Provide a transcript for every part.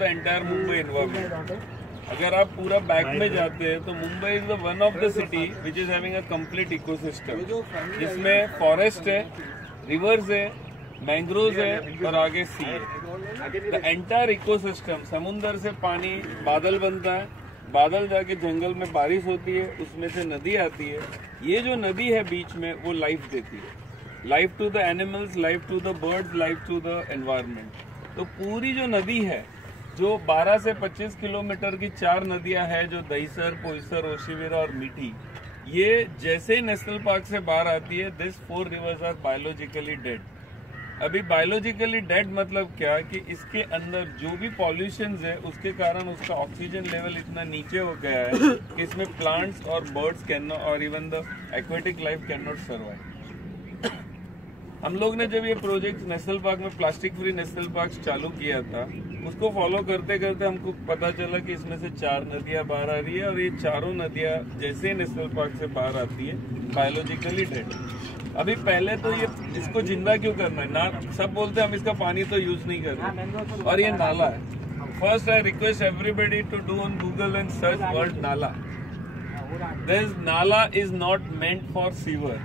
The entire Mumbai environment. अगर आप पूरा बैक में जाते हैं तो Mumbai is the one of the city which is having a complete ecosystem, जिसमें फॉरेस्ट है, रिवर्स है, मैंग्रोव्स है और आगे सी है। द एंटायर इकोसिस्टम, समुंदर से पानी बादल बनता है, बादल जाके जंगल में बारिश होती है, उसमें से नदी आती है। ये जो नदी है बीच में वो लाइफ देती है, life to the animals, life to the birds, life to the environment. तो पूरी जो नदी है, जो 12 से 25 किलोमीटर की 4 नदियां हैं, जो दहीसर, पोईसर, ओशीवीरा और मीठी, ये जैसे ही नेशनल पार्क से बाहर आती है, this 4 rivers are biologically dead. अभी बायोलॉजिकली डेड मतलब क्या कि इसके अंदर जो भी पॉल्यूशन है उसके कारण उसका ऑक्सीजन लेवल इतना नीचे हो गया है कि इसमें प्लांट्स और बर्ड्स कैन नॉट, और even the aquatic life can not survive. हम लोग ने जब ये प्रोजेक्ट नेशनल पार्क में प्लास्टिक फ्री नेशनल पार्क चालू किया था, उसको फॉलो करते करते हमको पता चला कि इसमें से 4 नदियां बाहर आ रही है, और ये चारों नदियां जैसे ही नेशनल पार्क से बाहर आती है बायोलॉजिकली डेड। अभी पहले तो ये इसको जिंदा क्यों करना है ना, सब बोलते हैं हम इसका पानी तो यूज नहीं कर रहे, और ये नाला है। First I request everybody to do on Google and search word nala. This nala is not meant for sewer,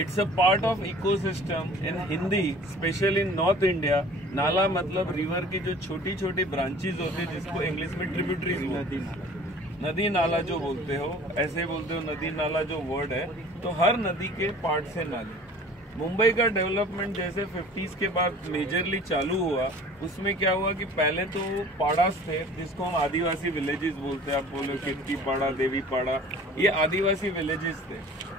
it's a part of ecosystem. In Hindi specially in North India, नाला मतलब रिवर की जो छोटी छोटी ब्रांचेज होती है, जिसको इंग्लिश में ट्रिब्यूटरीज बोलते हैं। नदी नाला जो बोलते हो, ऐसे बोलते हो नदी नाला जो वर्ड है, तो हर नदी के पार्ट से नाले। मुंबई का डेवलपमेंट जैसे 50s के बाद मेजरली चालू हुआ, उसमें क्या हुआ कि पहले तो पाड़ास थे, जिसको हम आदिवासी विलेजेस बोलते हैं। आप बोलो किटकी पाड़ा, देवी पाड़ा, ये आदिवासी विलेजेस थे।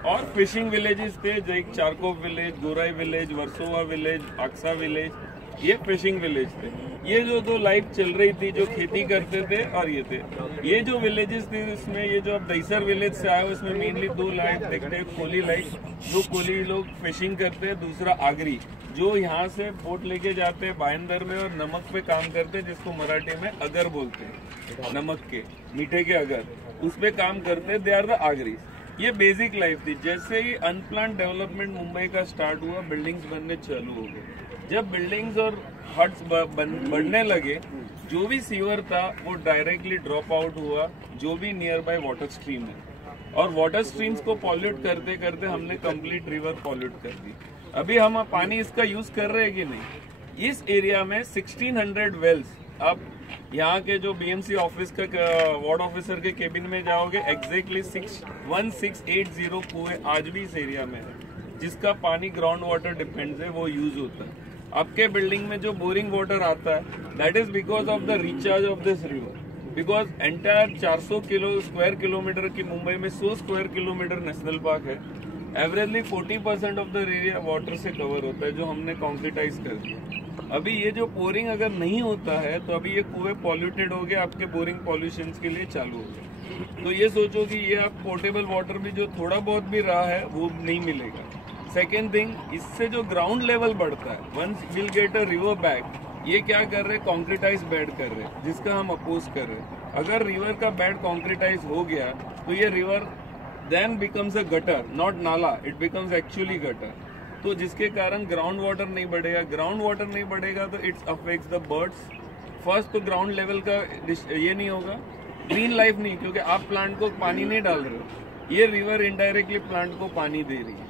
और फिशिंग विलेजेस थे, जैसे Charkop village, Gorai village, Versova village, Aksa village, ये फिशिंग विलेज थे। ये जो 2 लाइफ चल रही थी, जो खेती करते थे, और ये थे ये जो विलेजेस थे, इसमें ये जो अब दहीसर विलेज से आए हो, इसमें मेनली 2 लाइफ देखते हैं। कोली लाइफ, जो कोली लोग फिशिंग करते हैं, दूसरा आगरी, जो यहाँ से बोट लेके जाते हैं भाईंदर में और नमक पे काम करते हैं, जिसको मराठी में अगर बोलते हैं, नमक के, मीठे के अगर, उस पे काम करते हैं, दे आर द आगरी। ये बेसिक लाइफ थी। जैसे ही अनप्लान्ड डेवलपमेंट मुंबई का स्टार्ट हुआ, बिल्डिंग्स बनने चालू हो गए। जब बिल्डिंग्स और हट्स बढ़ने लगे, जो भी सीवर था वो डायरेक्टली ड्रॉप आउट हुआ, जो भी नियर बाय वाटर स्ट्रीम है, और वाटर स्ट्रीम्स को पॉल्यूट करते करते हमने कंप्लीट रिवर पॉल्यूट कर दी। अभी हम पानी इसका यूज कर रहे हैं कि नहीं? इस एरिया में 1600 वेल्स, आप यहाँ के जो बीएमसी ऑफिस का वार्ड ऑफिसर के केबिन में जाओगे, एग्जैक्टली 1680 कुएं आज भी इस एरिया में है, जिसका पानी ग्राउंड वाटर डिपेंड्स है, वो यूज होता है। आपके बिल्डिंग में जो बोरिंग वाटर आता है, that is because of the recharge of this river. Because entire 400 square kilometre की मुंबई में 100 स्क्वायर किलोमीटर नेशनल पार्क है, averagely 40% of the area water से कवर होता है, जो हमने कॉन्क्रीटाइज कर दिया। अभी ये जो बोरिंग अगर नहीं होता है, तो अभी ये कुएं पॉल्यूटेड हो गए, आपके बोरिंग पॉल्यूशन के लिए चालू हो गए। तो ये सोचो कि ये आप पोर्टेबल वाटर भी जो थोड़ा बहुत भी रहा है वो नहीं मिलेगा। सेकेंड थिंग, इससे जो ग्राउंड लेवल बढ़ता है, once will get a river back, ये क्या कर रहे हैं, कॉन्क्रीटाइज बेड कर रहे हैं, जिसका हम अपोज कर रहे हैं। अगर रिवर का बेड कॉन्क्रीटाइज हो गया तो ये river then becomes a gutter, not nala, it becomes actually gutter. तो जिसके कारण ग्राउंड वाटर नहीं बढ़ेगा। ग्राउंड वाटर नहीं बढ़ेगा तो it's affects the birds. First तो ग्राउंड लेवल का ये नहीं होगा, ग्रीन लाइफ नहीं, क्योंकि आप प्लांट को पानी नहीं डाल रहे हो, ये रिवर इनडायरेक्टली प्लांट को पानी दे रही है।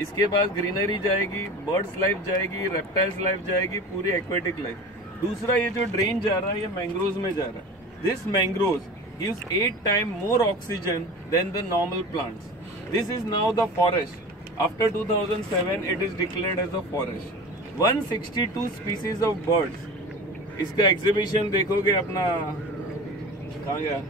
इसके बाद ग्रीनरी जाएगी, बर्ड्स लाइफ जाएगी, रेप्टाइल्स लाइफ जाएगी, पूरी एक्वेटिक लाइफ। दूसरा, ये जो ड्रेन जा रहा है ये मैंग्रोव्स में जा रहा है। This mangroves gives 8 times more oxygen than the normal plants. This is now the forest. After 2007 it is declared as a forest. 162 species of birds. इसका एग्जीबिशन देखोगे अपना, कहाँ गया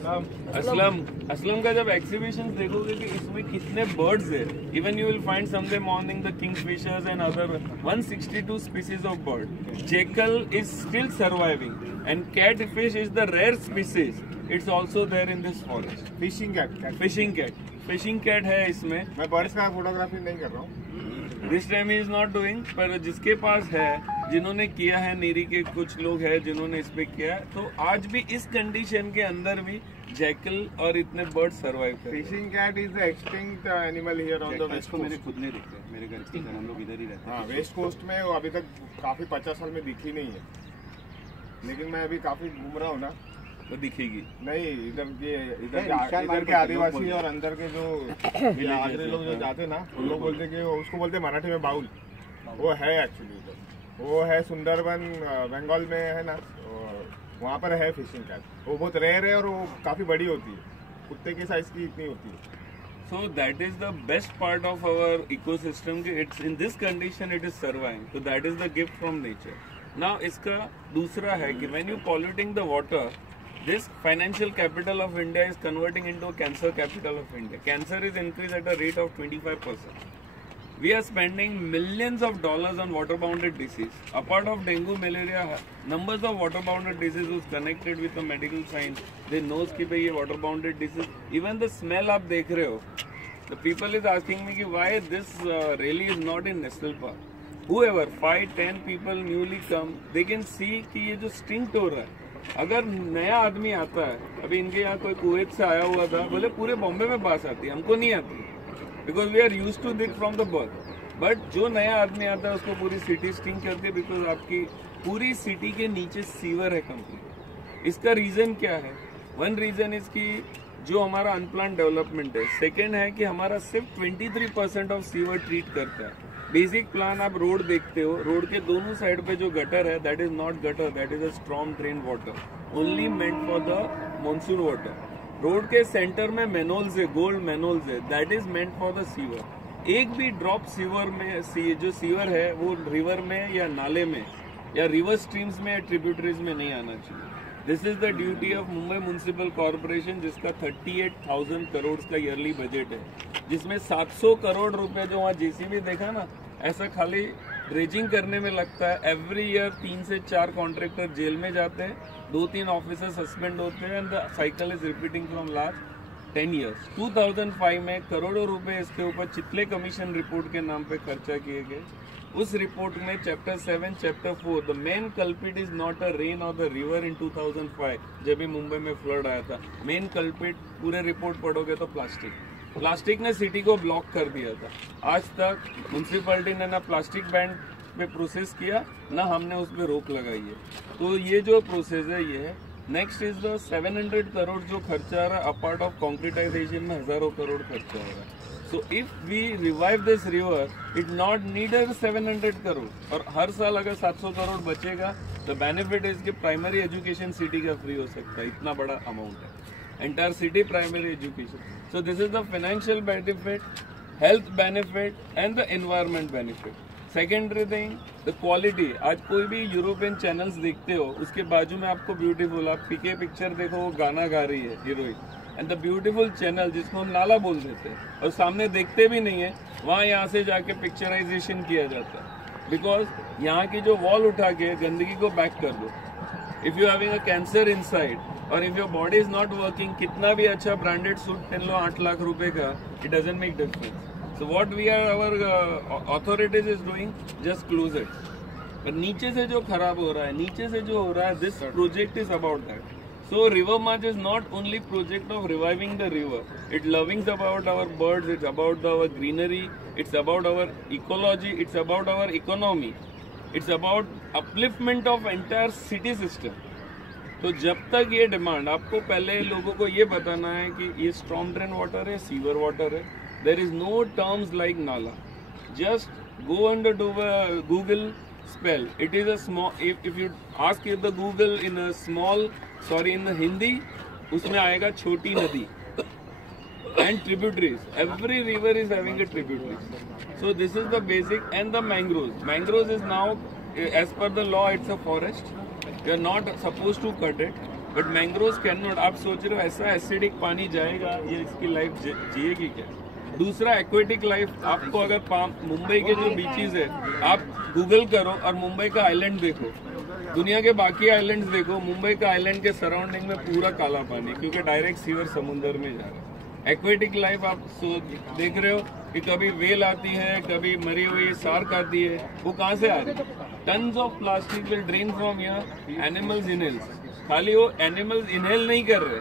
असलम का जब एग्जीबिशन देखोगे कि इसमें कितने बर्ड्स है, even you will find someday morning the kingfishers and other 162 species of bird. Jackal is still surviving and catfish is the rare species, it's also there in this forest. Fishing cat है इसमें। मैं birds का photography नहीं कर रहा हूँ, this time is not doing, पर जिसके पास है, जिन्होंने किया है, नीरी के कुछ लोग हैं जिन्होंने इस पे किया है, तो आज भी इस कंडीशन के अंदर भी जैकल और इतने बर्ड सर्वाइव कर रहे हैं। Fishing cat is the extinct animal here on the west coast. मैंने खुद नहीं देखा, मेरे घर के हम लोग इधर ही रहते हैं। हाँ, वेस्ट कोस्ट में वो अभी तक काफी 50 साल में दिखी नहीं है। लेकिन मैं अभी काफी घूम रहा हूँ ना, तो दिखेगी नहीं इधर के आदिवासी और अंदर के जो आगरे लोग जो जाते ना, उन लोग बोलते कि उसको बोलते मराठी में बाउल, वो है एक्चुअली उधर, वो है सुंदरबन बंगाल में है ना, वहाँ पर है फिशिंग कैट। वो बहुत रेयर है और वो काफी बड़ी होती है, कुत्ते के साइज की इतनी होती है। So that is the best part of our ecosystem. It's in this condition it is surviving. So that is the gift from nature. Now इसका दूसरा है कि when you polluting the water, this financial capital of India is converting into a cancer capital of India. Cancer is increased at a rate of 25%. We are spending millions of dollars on waterborne disease. Apart of dengue, malaria, numbers of waterborne diseases who's connected with the medical science. They knows कि भाई ये waterborne disease. Even the smell आप देख रहे हो. The people is asking me कि why this really is not in national park. Whoever 5-10 people newly come, they can see कि ये जो stink हो रहा है. अगर नया आदमी आता है, अभी इनके यहाँ कोई कुवैत से आया हुआ था, बोले पूरे बॉम्बे में बास आती है, हमको नहीं आती. Because we are use to it from the birth. But जो नया आदमी आता है उसको पूरी सिटी स्टिंग करती है, बिकॉज आपकी पूरी सिटी के नीचे सीवर है कंप्लीट. इसका रीजन क्या है? वन रीजन इज कि जो हमारा अनप्लान डेवलपमेंट है. सेकेंड है कि हमारा सिर्फ 23% ऑफ सीवर ट्रीट करता है. बेसिक प्लान आप रोड देखते हो, रोड के दोनों साइड पे जो गटर है, that is not gutter, that is a strong drain water, only meant for the monsoon water. Road के सेंटर में मैनोल्स है, गोल्ड मैनोल्स है, that is meant for the sewer. एक भी ड्रॉप सीवर में जो सीवर है वो रिवर में या नाले में या रिवर स्ट्रीम्स में या ट्रिब्यूटरीज में नहीं आना चाहिए. This is the duty of Mumbai municipal corporation, जिसका 38,000 करोड़ का ईयरली बजट है, जिसमें 700 करोड़ रुपए जो वहाँ जेसीबी देखा ना, ऐसा खाली ड्रेजिंग करने में लगता है. एवरी ईयर 3 से 4 कॉन्ट्रैक्टर जेल में जाते हैं, 2-3 ऑफिसर सस्पेंड होते हैं, and the cycle is repeating from last 10 years. 2005 में करोड़ों रुपए इसके ऊपर चितले कमीशन रिपोर्ट के नाम पे खर्चा किए गए. उस रिपोर्ट में chapter 7, chapter 4, the main culprit is not a rain और द रिवर इन 2005, जब भी मुंबई में फ्लड आया था. मेन कल्पिट पूरे रिपोर्ट पढ़ोगे तो प्लास्टिक ने सिटी को ब्लॉक कर दिया था. आज तक म्युनिसिपैलिटी ने ना प्लास्टिक बैन पे प्रोसेस किया, ना हमने उस पर रोक लगाई है. तो ये जो प्रोसेस है ये है. नेक्स्ट इज द 700 करोड़ जो खर्चा आ रहा है, अपार्ट ऑफ कॉन्क्रीटाइजेशन में हजारों करोड़ खर्चा हो रहा है. So if we revive this river, it not need 700 crore, और हर साल अगर 700 करोड़ बचेगा, द बेनिफिट इज कि प्राइमरी एजुकेशन सिटी का फ्री हो सकता है. इतना बड़ा अमाउंट है, entire city primary education. So this is the financial benefit, health benefit and the environment benefit. Secondary thing, the quality. आज कोई भी यूरोपियन चैनल्स देखते हो, उसके बाजू में आपको ब्यूटीफुल, आप पीके पिक्चर देखो, वो गाना गा रही है heroine, and the beautiful channel जिसको हम नाला बोल देते हैं और सामने देखते भी नहीं है, वहाँ यहाँ से जाके पिक्चराइजेशन किया जाता है. बिकॉज यहाँ की जो वॉल उठा के गंदगी को बैक कर दो. If you having a cancer inside और if your body is not working, कितना भी अच्छा ब्रांडेड सूट पहन लो 8 लाख रुपए का, it doesn't make difference. So what we are, our authorities is doing, just close it. But नीचे से जो खराब हो रहा है, नीचे से जो हो रहा है, this project is about that. So River March is not only project of reviving the river. It loving about our birds, it's about our greenery, it's about our ecology, it's about our economy, it's about upliftment of entire city system. तो जब तक ये demand, आपको पहले लोगों को ये बताना है कि ये स्टॉर्म ड्रेन वाटर है, सीवर वाटर है. There is no terms like nala. Just go under Google spell. It is a small. If you ask if the Google in a small, in the Hindi, उसमें आएगा छोटी नदी. And tributaries. Every river is having a tributary. So this is the basic, and the mangroves. Mangroves is now, as per the law, it's a forest. You are not supposed to cut it. But mangroves cannot. आप सोच रहे हो ऐसा acidic पानी जाएगा, ये इसकी life जिएगी क्या? दूसरा एक्वेटिक लाइफ. आपको अगर मुंबई के जो बीचेस है, आप गूगल करो और मुंबई का आइलैंड देखो, दुनिया के बाकी आइलैंड्स देखो, मुंबई का आइलैंड के सराउंडिंग में पूरा काला पानी, क्योंकि डायरेक्ट सीवर समुद्र में जा रहा है. एक्वेटिक लाइफ आप देख रहे हो कि कभी वेल आती है, कभी मरी हुई शार्क आती है, वो कहाँ से आ रही है? Tons of plastic will drain from here. Animals inhales. खाली वो एनिमल्स इनहेल नहीं कर रहे,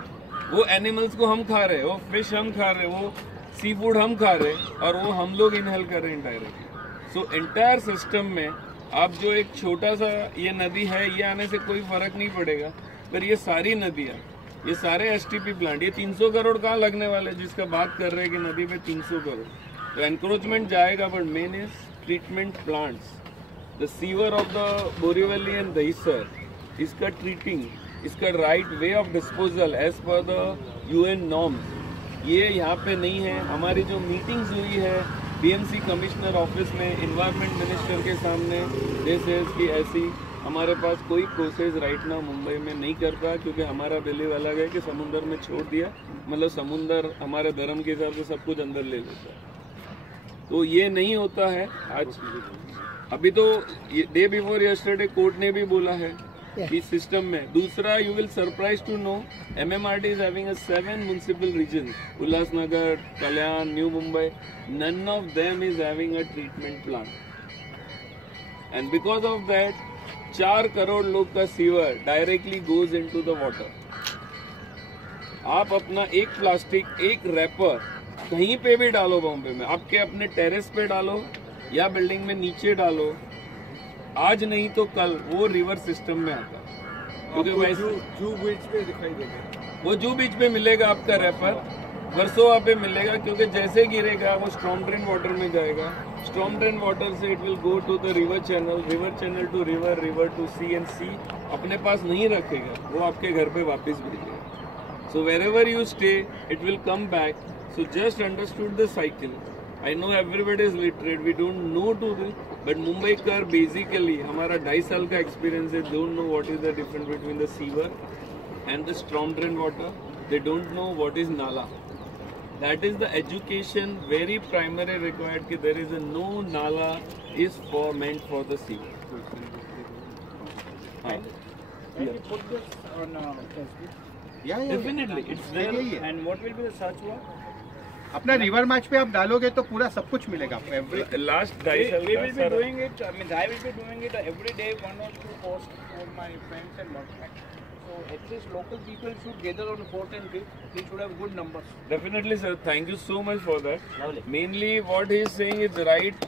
वो एनिमल्स को हम खा रहे, वो फिश हम खा रहे, वो सी फूड हम खा रहे, और वो हम लोग इनहेल कर रहे हैं डायरेक्ट. सो एंटायर सिस्टम में आप जो एक छोटा सा ये नदी है, ये आने से कोई फर्क नहीं पड़ेगा, पर ये सारी नदियाँ, ये सारे एसटीपी प्लांट, ये 300 करोड़ कहाँ लगने वाले, जिसका बात कर रहे हैं कि नदी पे 300 करोड़, तो एनक्रोचमेंट जाएगा, but main is treatment plants, the sewer of the Borivali and Dahisar, इसका ट्रीटिंग, इसका right way of disposal as per the UN norms, ये यहाँ पे नहीं है। हमारी जो मीटिंग्स हुई है बीएमसी कमिश्नर ऑफिस में इन्वायरमेंट मिनिस्टर के सामने, जैसे कि ऐसी हमारे पास कोई प्रोसेस राइट ना मुंबई में नहीं करता, क्योंकि हमारा बिलीव अलग है कि समुंदर में छोड़ दिया, मतलब समुंदर हमारे धर्म के हिसाब से सब कुछ अंदर ले लेता है, तो ये नहीं होता है। आज अभी तो डे बिफोर यस्टरडे कोर्ट ने भी बोला है इस सिस्टम में। दूसरा, you will surprise to know MMRD is having 7 municipal region, Ulhasnagar, Kalyan, New Mumbai, none of them is having a treatment plant, and because of that 4 crore लोग का sewer directly goes into the water. आप अपना एक प्लास्टिक, एक wrapper कहीं पे भी डालो बॉम्बे में, आपके अपने टेरेस पे डालो या बिल्डिंग में नीचे डालो, आज नहीं तो कल वो रिवर सिस्टम में आता है, क्योंकि वैसे जू बीच पे दिखाई देगा, वो जू बीच पे मिलेगा आपका रैपर, वर्सोवा पे मिलेगा, क्योंकि जैसे गिरेगा वो स्टॉर्म ड्रेन वाटर में जाएगा, स्टॉर्म ड्रेन वाटर से it will go to the river channel to river, river to sea, and sea अपने पास नहीं रखेगा, वो आपके घर पे वापस भेजेगा। So wherever you stay it will come back. So just understood the cycle. I know everybody is literate, we don't know to this, but Mumbai car basically हमारा 2.5 साल का experience है, don't know what is the difference between the sewer and the storm drain water. They don't know what is nala. That is the education very primary required कि there is a no nala is for meant for the sewer. Can you put this on Facebook? Yeah, Definitely, it's there. And what will be the search word? अपना river match पे आप डालोगे तो पूरा सब कुछ मिलेगा आपको। Last 2.5 साल We का will be सारा doing it. I mean, I will be doing it every day, 1 or 2 posts for my friends and whatnot. So at least local people should gather on 4th and 5th. They should have good numbers. Definitely, sir. Thank you so much for that. Mainly, what he is saying is right.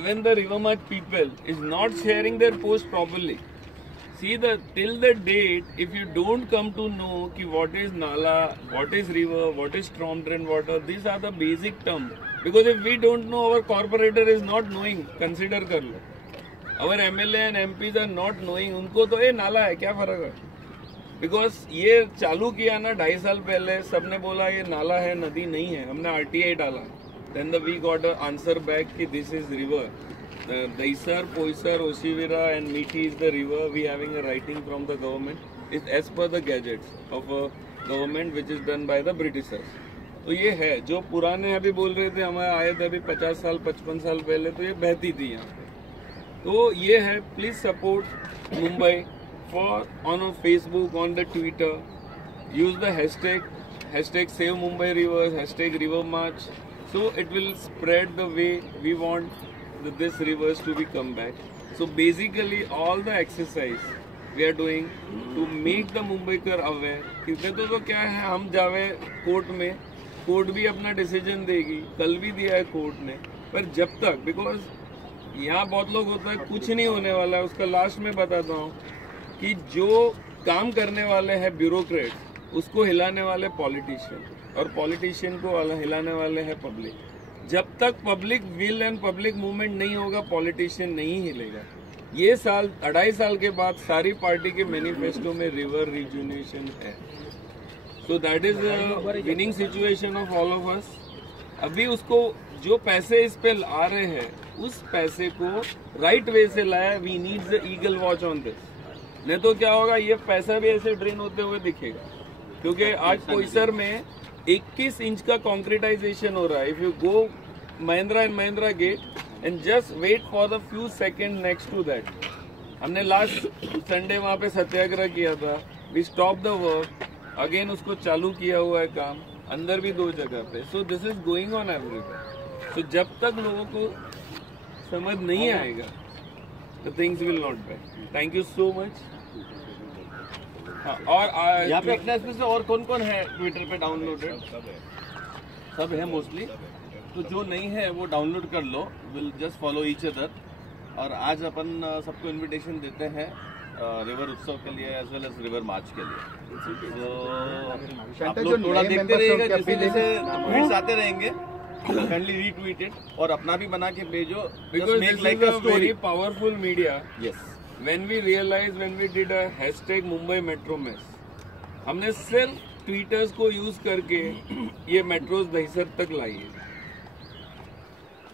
Even the River March people is not sharing their post properly. See, till the date, if you don't come to know कि what is nala, what is river, what is storm drain water, these are the basic terms. Because if we don't know, our corporator is not knowing. Consider कर लो. Our MLA and MPs are not knowing. उनको तो ये नाला है, क्या फर्क है? Because ये चालू किया ना 2.5 साल पहले, सबने बोला ये नाला है, नदी नहीं है, हमने RTI डाला. Then we got an answer back कि this is river. Daisar, Poisar, Oshivira and Miti is the river. We having a writing from the government. It's as per the gadgets of a government which is done by the Britishers. तो ये है जो पुराने अभी बोल रहे थे, हमारे आए थे अभी 50 साल 55 साल पहले, तो ये बहती थी यहाँ पे। तो ये है, please support Mumbai for on Facebook, on the Twitter, use the hashtag Save Mumbai Rivers, hashtag River March, so it will spread the way we want this rivers to be come back. So basically all the exercise we are doing to make the Mumbaikar aware. क्योंकि तो क्या है, हम जावे court में, court भी अपना decision देगी, कल भी दिया है कोर्ट ने, पर जब तक, बिकॉज यहाँ बहुत लोग होता है कुछ नहीं होने वाला है, उसका लास्ट में बताता हूँ कि जो काम करने वाले हैं ब्यूरोक्रेट, उसको हिलाने वाले पॉलिटिशियन, और पॉलिटिशियन को हिलाने वाले हैं पब्लिक। जब तक public will and public movement नहीं होगा, पॉलिटिशियन नहीं हिलेगा। ये साल 2.5 साल के बाद सारी पार्टी के मैनिफेस्टो में रिवर रिजुनेशन है। So that is winning situation of all of us. अभी उसको जो पैसे इस पे आ रहे हैं, उस पैसे को राइट वे से लाया। We need the eagle watch on this, नहीं तो क्या होगा, ये पैसा भी ऐसे ड्रेन होते हुए दिखेगा। क्योंकि आज पोइसर में 21 इंच का कॉन्क्रीटाइजेशन हो रहा है। If you go Mahindra and Mahindra gate and just wait for the few second next to that. हमने लास्ट संडे वहाँ पे सत्याग्रह किया था, we stop the work, again उसको चालू किया हुआ है काम, अंदर भी 2 जगह पे। So this is going on everywhere. So जब तक लोगों को समझ नहीं आएगा, the things will not be. Thank you so much. और यहाँ पे अपने इसमें से और कौन कौन है ट्विटर पे डाउनलोडेड? सब है मोस्टली। तो जो नहीं है वो डाउनलोड कर लो, will just follow each other और आज अपन सबको इनविटेशन देते हैं रिवर उत्सव के लिए एज वेल एज रिवर मार्च के लिए। तो आप लोग थोड़ा देखते रहिएगा, जैसे जैसे ट्वीट्स आते रहेंगे kindly retweet it और अपना भी बना के भेजो, because make this like is a a story. very powerful media. Yes. When we realized, when we did a hashtag Mumbai Metro Mess, हमने सिर्फ ट्वीटर्स को यूज करके ये मेट्रोस दहीसर तक लाई है।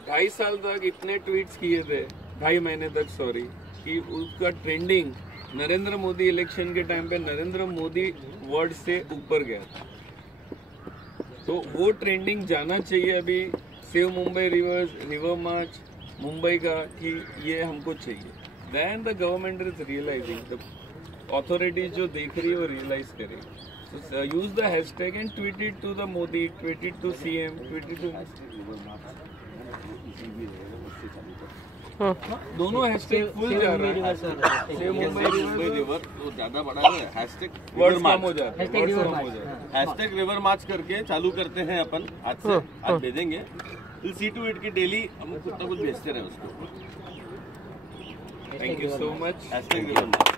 2.5 साल तक इतने ट्वीट्स किए थे, 2.5 महीने तक सॉरी, कि उसका ट्रेंडिंग नरेंद्र मोदी इलेक्शन के टाइम पे नरेंद्र मोदी वर्ड से ऊपर गया था। तो वो ट्रेंडिंग जाना चाहिए अभी save Mumbai rivers, river march Mumbai का, कि ये हमको चाहिए। Then the government is realising, the authorities जो देख रही है वो रियलाइज करेगी। So use the hashtag and tweet it to the Modi, tweet it to CM, tweet it to दोनों हैशटैग फुल जा रहा है। सेव मुंबई रिवर तो ज्यादा बड़ा है, हैशटैग वर्ड्स कम हो जाता है, वर्ड्स कम हो जाता है। हैशटैग रिवर मार्च करके चालू करते हैं अपन आज से, आज भेजेंगे। विल सी टू इट की डेली हम कुछ ना कुछ भेजते रहे उसको। Thank you so much. Hashtag river March.